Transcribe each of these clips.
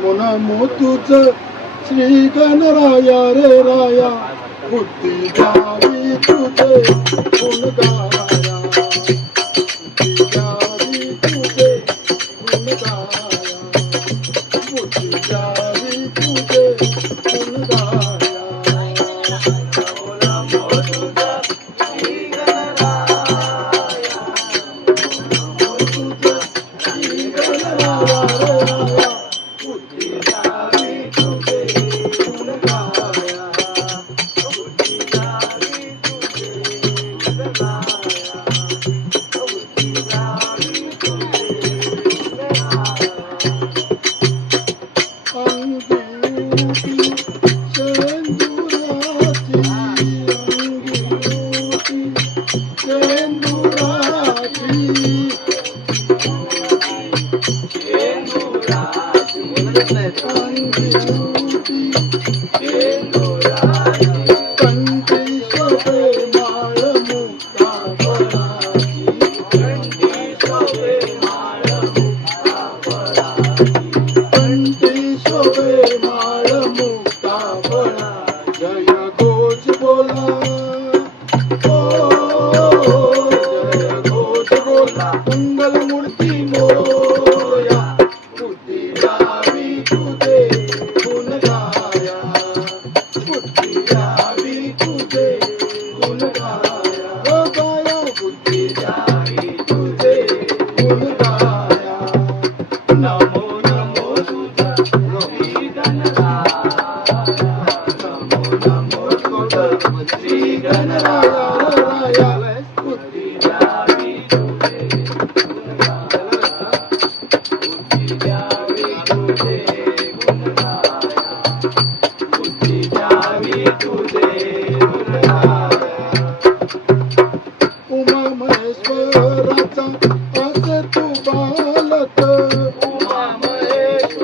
యమున మోతుచ శ్రీ గణరాయ రే రాయ బుద్ధి జారీ తుజే గుణగా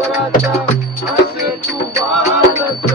ईश्वराचा असे तू बालक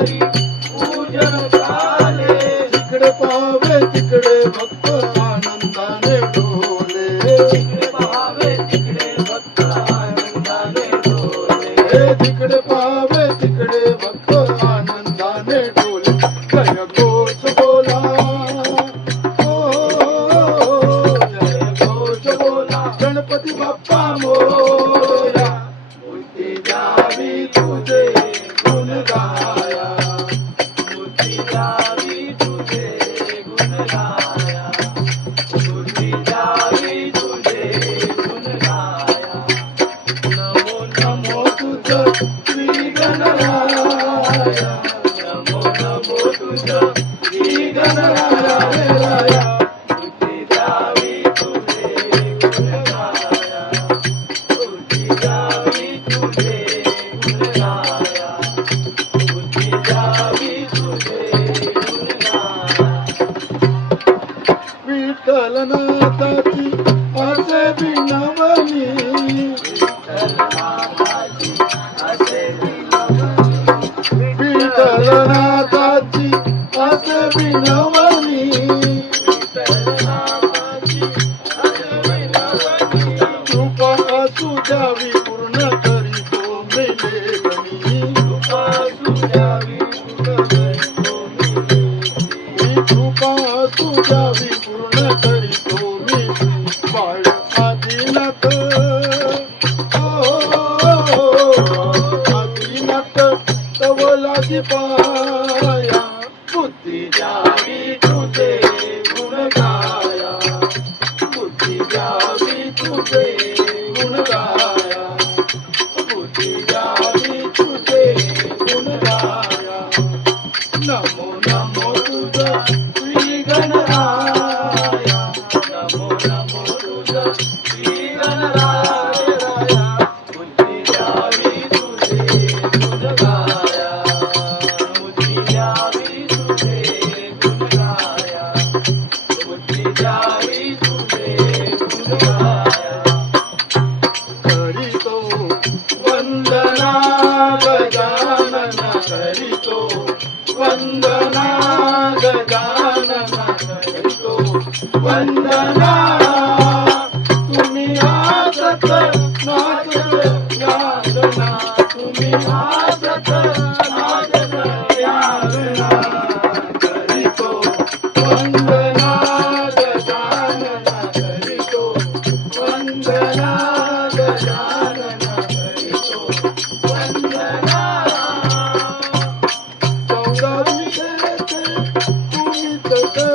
Bye.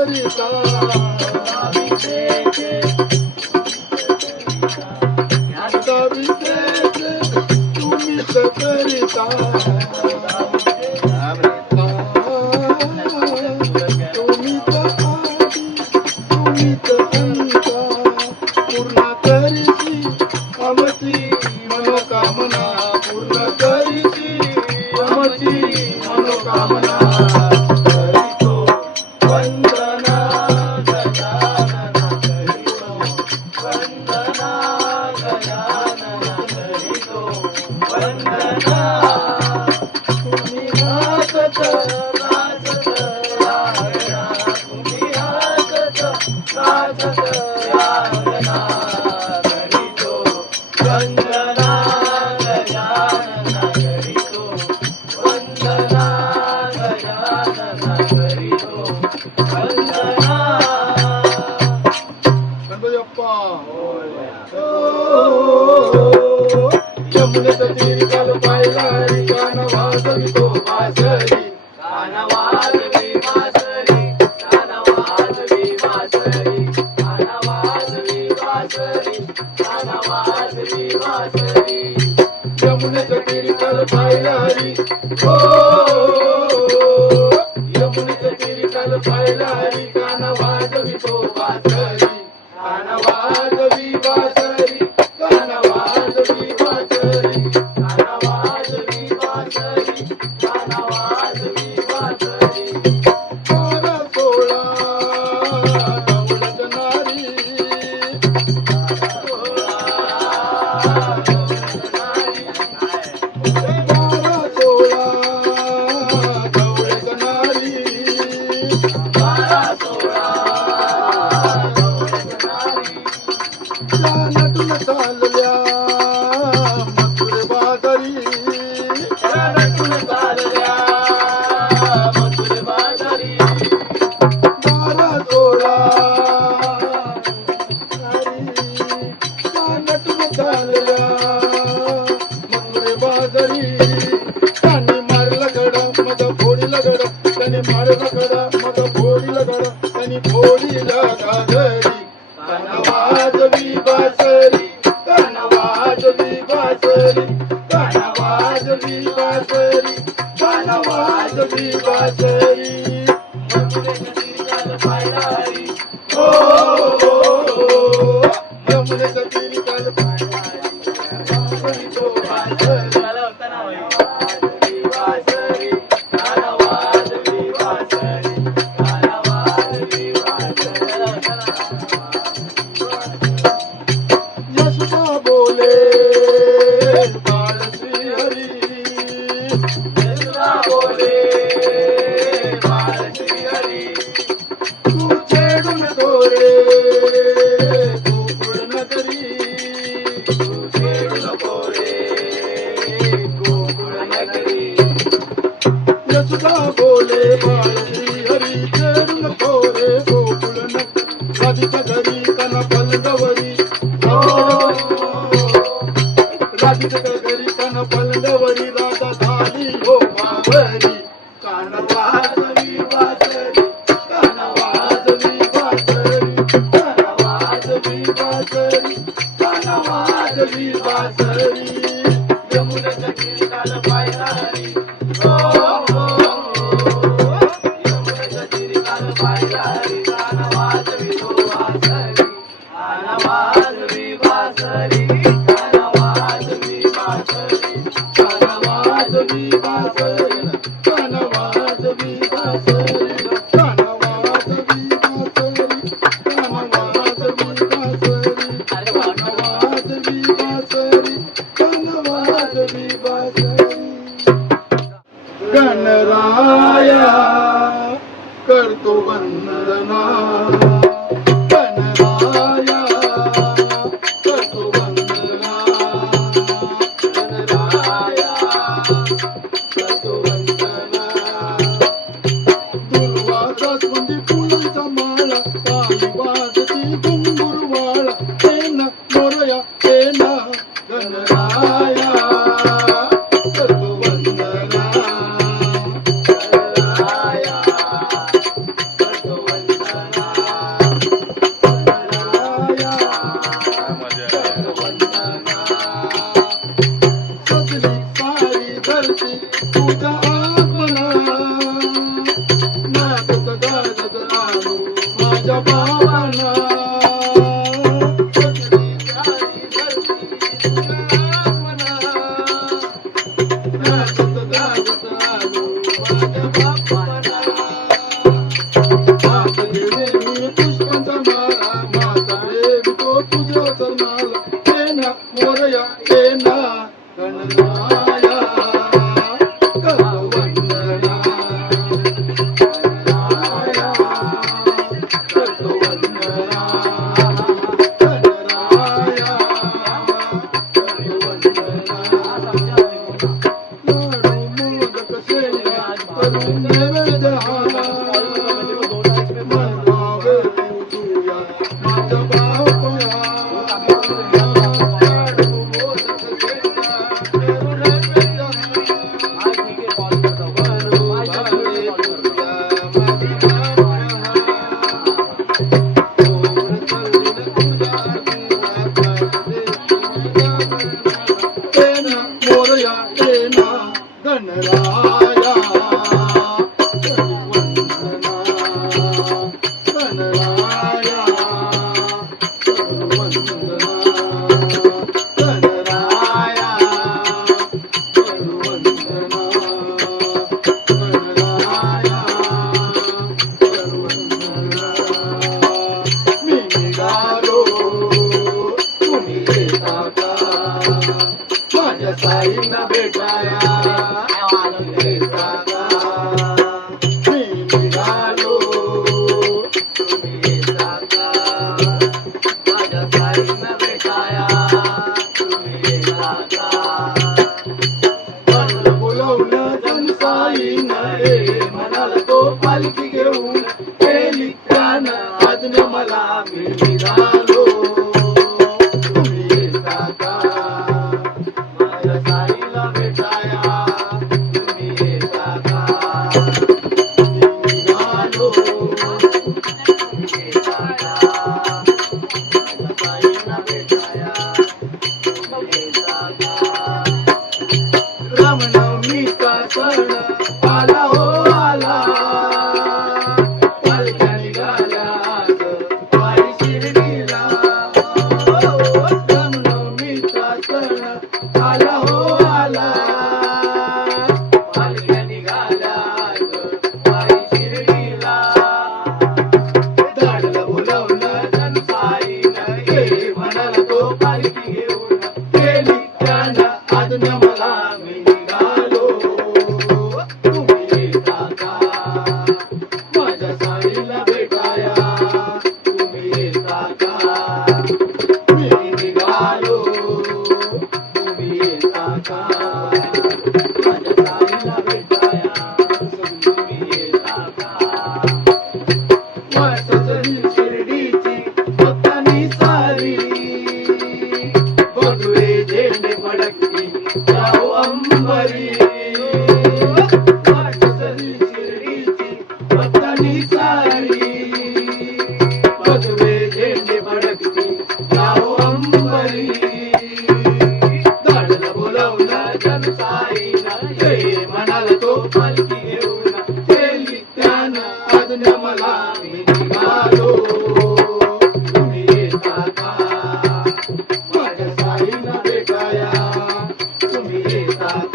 自己找到了 वासरी काना वाजली वासरी Sasa inabekaya रामनवमी का सण God. Krishna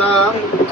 Basta